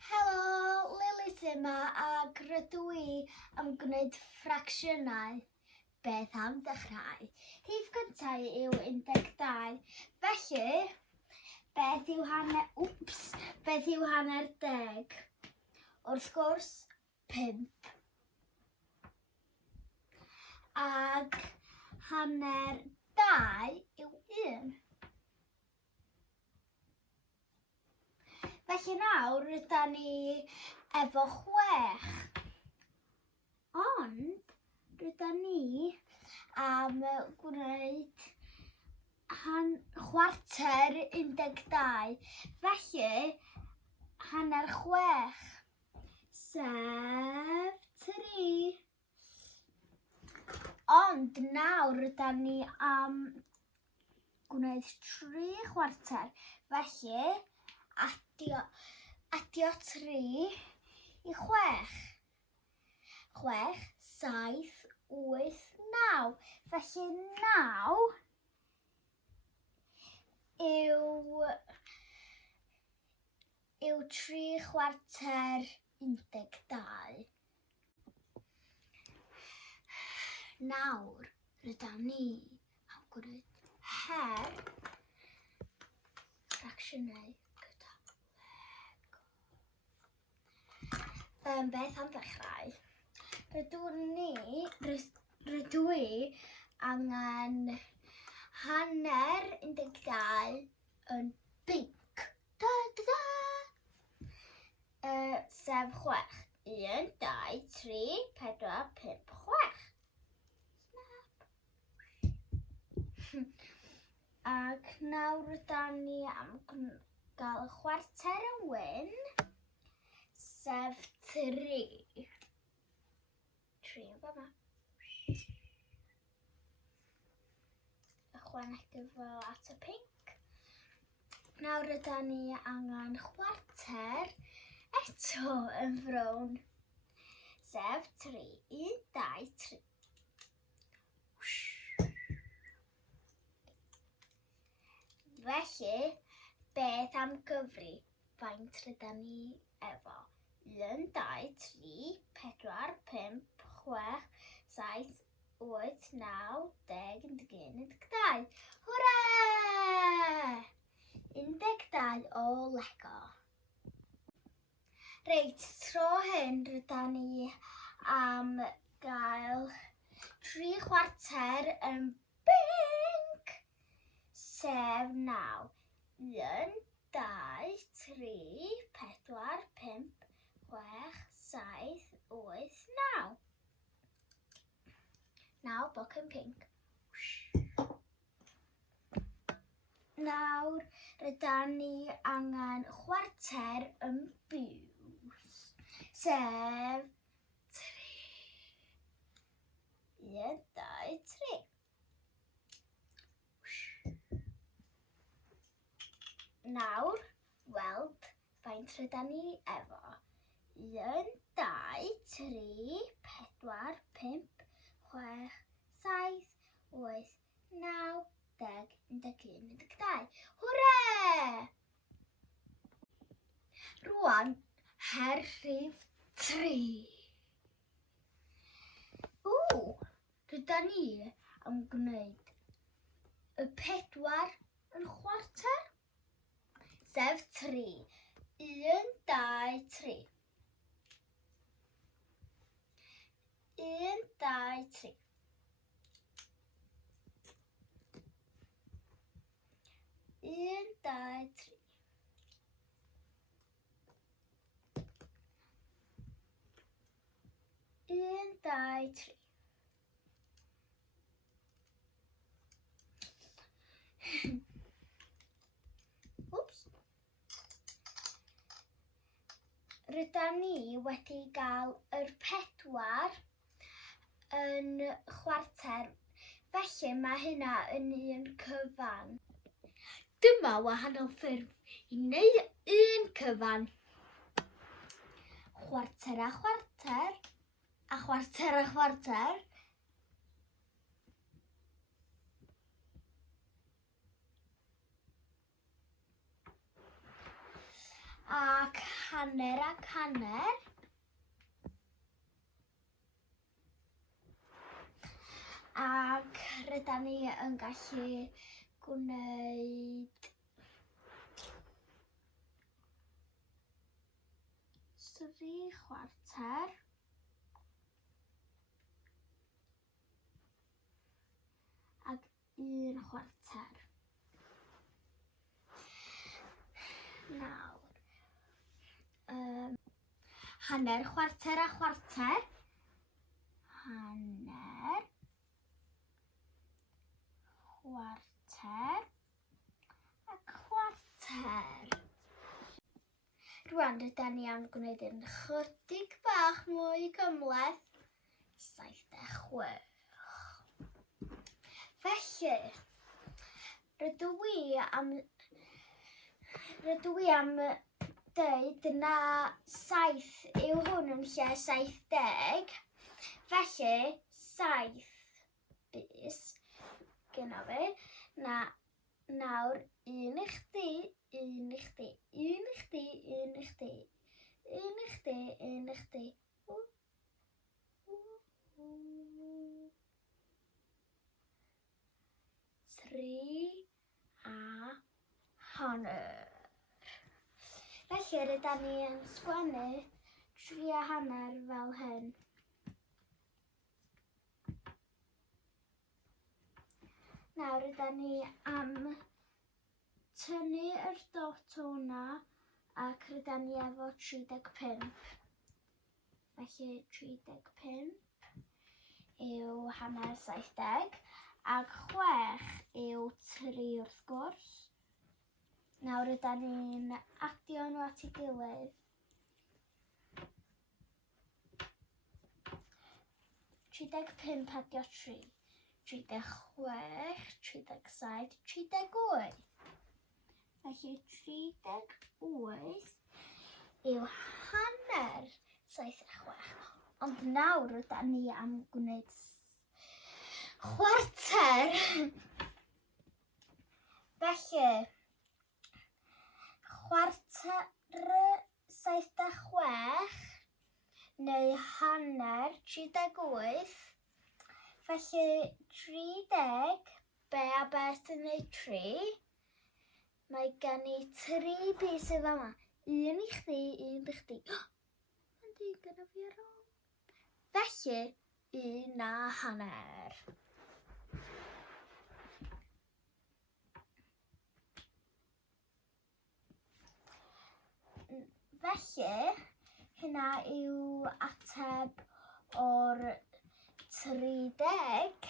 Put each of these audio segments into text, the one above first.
Helo, Lilys yma ac rydw i am gwneud ffracsiynau. Beth am ddechrau? Rhif gyntaf yw 12. Felly, beth yw hanner 10? Wrth gwrs, 5. Ac hanner 2 yw 1. Felly nawr rydyn ni efo 6. Ond rydyn ni am gwneud chwarter 12. Felly hanner 6 sef 3. Ond nawr rydyn ni am gwneud 3 chwarter. Felly adio 3 i 6. 6, 7, 8, 9. Felly 9 yw 3 chwarter 12. Nawr rydyn ni am gwneud her ffracsiynau gyda Lego. Beth am ddechrau? Rydw i angen hanner 12 yn binc. Da, da, da. Sef 6. 1, 2, 3, 4, 5, 6. Ac nawr rydyn ni am gael chwarter yn wyn, sef 3. 3 yn fama. Ychwanegu fo at y pinc. Nawr rydyn ni angen chwarter eto yn frown, sef 3. 1, 2, 3. Felly, beth am gyfri? Faint rydyn ni efo? 1, 2, 3, 4, 5, 6, 7, 8, 9, 10, 11, 12. Hwrê! 12 o Lego. Reit, tro hyn rydyn ni am gael 3 chwarter yn binc, sef 9. 1, 2, 3, 4, 5, 6, 7, 8, 9. Now book yn pinc. Nawr rydyn ni angen chwarter yn biws, sef 3. 1, 2, 3. Nawr, weld faint rydyn ni efo. 1, 2, 3, 4, 5, 6, 7, 8, 9, 10, 11, 12. Hwrê! Rwan, her rhif 3. Rydyn ni am gwneud y 4 yn chwarter, sef 3. 1, 2, 3. 1, 2, 3. 1, 2, 3. 1, 2, 3. Whoops. Rydyn ni wedi gael yr 4 yn chwarter, felly mae hynna yn un cyfan. Dyma wahanol ffurf i wneud un cyfan. Chwarter a chwarter, a chwarter a chwarter. ac hanner ac hanner. Ac rydyn ni yn gallu gwneud 3/4 ac 1/4. Nawr, hanner, chwarter a chwarter. Hanner, chwarter a chwarter. Rwan rydyn ni am gwneud yn chydig bach mwy gymhleth. 76. Felly, rydw i am dweud na 7 yw hwn yn lle 70. Felly, 7 bys gyda fi. Nawr, un i chdi, un i chdi, un i chdi, un i chdi, un i chdi, un i chdi. 3 a hanner. Felly rydyn ni yn sgwennu 3 a hanner fel hyn. Nawr rydyn ni am tynnu yr dot o'na ac rydyn ni efo 35. Felly 35 yw hanner 70 ac 6 yw 3 wrth gwrs. Nawr rydyn ni'n adio nhw at ei gilydd. 35 adio 3. 36, 37, 38. Felly 38 yw hanner 76. Ond nawr rydyn ni am gwneud chwarter. Felly, chwarter 76 neu hanner 38. Felly 30, be a be sy'n neud 3? Mae gen i 3 bys yma. Un i chdi, un i chdi. Mae'n di gyda fi ar ôl. Felly, 1 a hanner. Felly, hynna yw ateb o'r 30.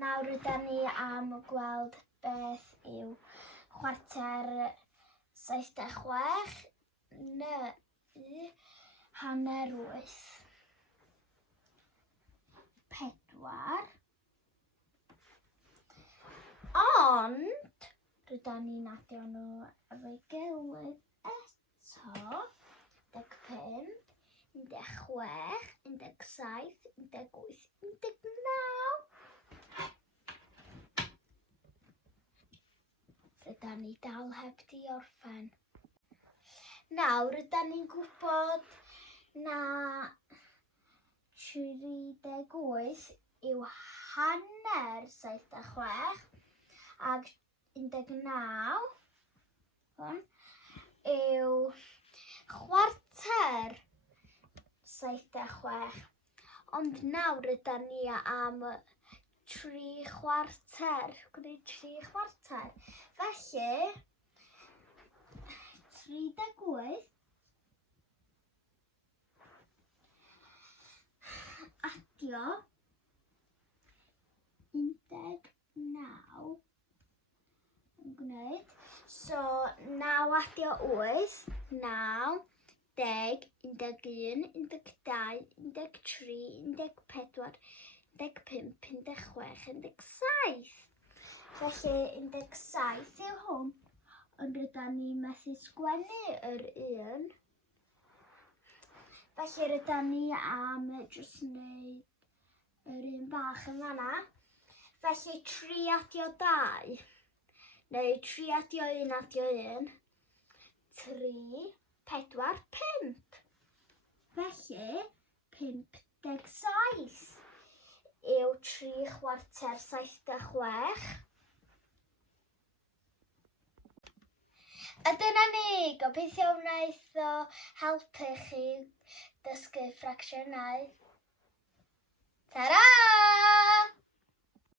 Nawr rydyn ni am gweld beth yw chwarter 76 neu hanner 8. 4. Ond rydyn ni'n adio nhw efo'i gilydd eto. 15, 16, 17, 18, 19. Rydyn ni dal heb di orffen. Nawr rydyn ni'n gwybod na 38 yw hanner 76 ac 19 yw chwarter 76. Ond nawr rydyn ni am 3/4. Gwneud 3/4. Felly, 38 adio 19 yn gwneud. So, 9 adio 8, 9, 10, 11, 12, 13, 14, 15, 16, 17. Felly 17 yw hwn, ond rydyn ni methu sgwennu yr 1. Felly rydyn ni am jyst wneud yr un bach yn fanna. Felly 3 adio 2, neu 3 adio 1 adio 1, 3, 4, 5. Felly, 57 yw 3 chwarter 76. A dyna ni, gobeithio wnaeth o helpu chi dysgu ffracsiynau. Ta-ra!